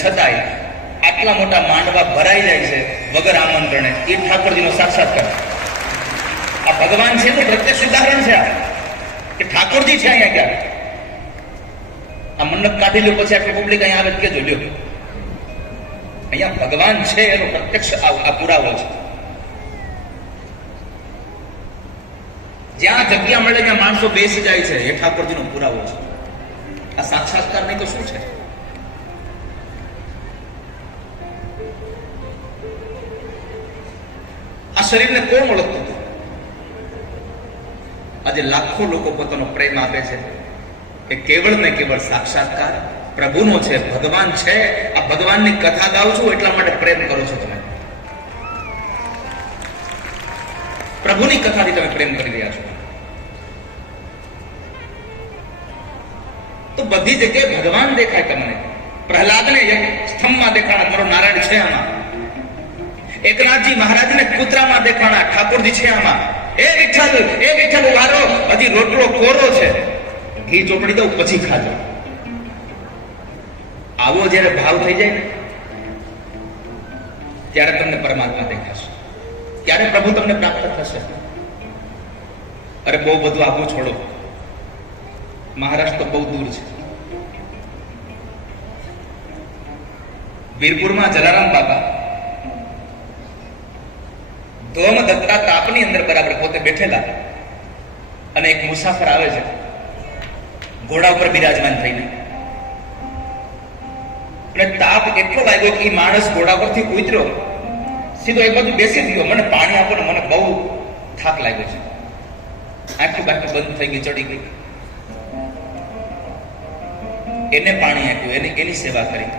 છતાંય આટલા મોટા માંડવા ભરાઈ જાય છે વગર આમંત્રણે, એ ઠાકોરજીનો સાક્ષાત્કાર. આ ભગવાન છે તો પ્રત્યક્ષ ઉદાહરણ છે કે ઠાકોરજી છે અહીંયા ક્યાં. આ મંડપ કાઢી લ્યો પછી આટલું પબ્લિક અહીંયા આવે કેજો લ્યો, અહીંયા ભગવાન છે એનો પ્રત્યક્ષ આ પુરાવો છે. જ્યાં જગ્યા મળે ત્યાં માણસો બેસી જાય છે, એ ઠાકોરજીનો પુરાવો છે. આ સાક્ષાત્કાર નહીં તો શું છે? આ શરીરને કોણ ઓળખતું હતું? આજે લાખો લોકો પોતાનો પ્રેમ આપે છે. એ કેવળ ને કેવળ સાક્ષાત્કાર પ્રભુનો છે, ભગવાન છે. આ ભગવાનની કથા ગાઉં છું એટલા માટે પ્રેમ કરો છો તમે. પ્રભુની કથાથી તમે પ્રેમ કરી રહ્યા છો. તો બધી જગ્યાએ ભગવાન દેખાય તમને. પ્રહલાદને સ્તંભમાં દેખાણા, મારો નારાયણ છે આમાં. એકનાથજી મહારાજને કૂતરામાં દેખાણા, ઠાકોરજી છે આમાં. એ વિઠ્ઠલ ઉભારો, હજી રોટલો કોરો છે, ઘી ચોપડી દઉં પછી ખાજો. આવો જયારે ભાવ થઈ જાય ને ત્યારે તમને પરમાત્મા દેખાશે, ત્યારે પ્રભુ તમને પ્રાપ્ત થશે. અરે બહુ બધું આપવું છોડો, મહારાષ્ટ્ર તો બહુ દૂર છે. વીરપુરમાં જલારામ બાબા ધોમ દત્તા તાપની અંદર બરાબર પોતે બેઠેલા, અને એક મુસાફર આવે છે ઘોડા ઉપર બિરાજમાન થઈને, અને તાપ એટલો લાગ્યો કે માણસ ઘોડા પરથી ઉતર્યો, સીધો એક બાજુ બેસી ગયો. મને પાણી આપો ને, મને બહુ થાક લાગ્યો છે. આંખી બાકી બંધ થઈ ગઈ, ચડી ગઈ. એને પાણી આપ્યું, એની સેવા કરી.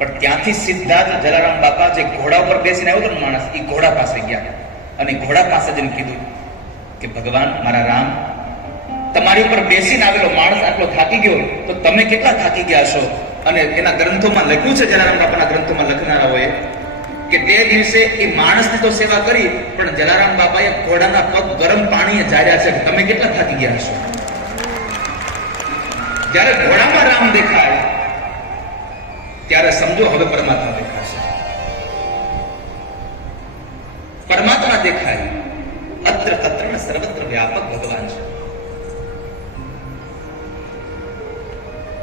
પણ ત્યાંથી સીધા જ જલારામ બાપા જે ઘોડા ઉપર બેસીને આવ્યો હતો ને માણસ, એ ઘોડા પાસે ગયા અને ઘોડા પાસે જઈને કીધું કે ભગવાન મારા રામ, તમારી ઉપર બેસીને આવેલો માણસ આટલો થાકી ગયો તો તમે કેટલા થાકી ગયા છો? અને એના ગ્રંથોમાં લખ્યું છે, જલારામ બાપાના ગ્રંથોમાં લખનારાઓએ, કે તે દિવસે એ માણસની તો સેવા કરી, પણ જલારામ બાપાએ ઘોડાના પગ ગરમ પાણીએ જાળ્યા છે. તમે કેટલા થાકી ગયા છો? જ્યારે ઘોડામાં રામ દેખાય ત્યારે સમજો હવે પરમાત્મા દેખાશે. પરમાત્મા દેખાય, અત્ર તત્ર ને સર્વત્ર વ્યાપક ભગવાન છે.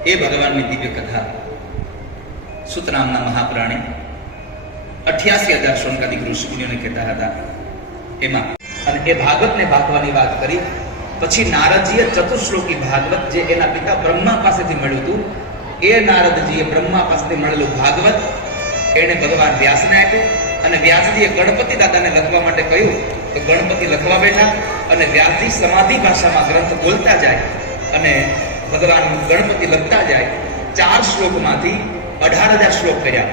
એ ભગવાનની દિવ્ય કથા સૂત નામના મહાપુરાણી 88,000 શોનકાદિક ઋષિમુનિઓને કહેતા હતા. એમાં અને એ ભાગવતને ભાગવાની વાત કરી પછી નારદજીએ ચતુશ્લોકી ભાગવત, જે એના પિતા બ્રહ્મા પાસેથી મળ્યું હતું, એ નારદજીએ બ્રહ્મા પાસેથી મળેલું ભાગવત એને ભગવાન વ્યાસને આપ્યું. અને વ્યાસજીએ ગણપતિ દાદાને લખવા માટે કહ્યું તો ગણપતિ લખવા બેઠા અને વ્યાસજી સમાધિ ભાષામાં ગ્રંથ બોલતા જાય અને ભગવાન ગણપતિ લખતા જાય. 4 શ્લોકમાંથી 18,000 શ્લોક કર્યા.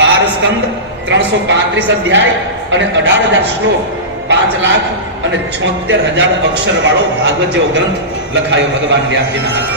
12 સ્કંદ, 335 અધ્યાય અને 18,000 શ્લોક, 5,76,000 અક્ષર વાળો ભાગવત જેવો ગ્રંથ લખાયો ભગવાન વ્યાસજીના હાથે.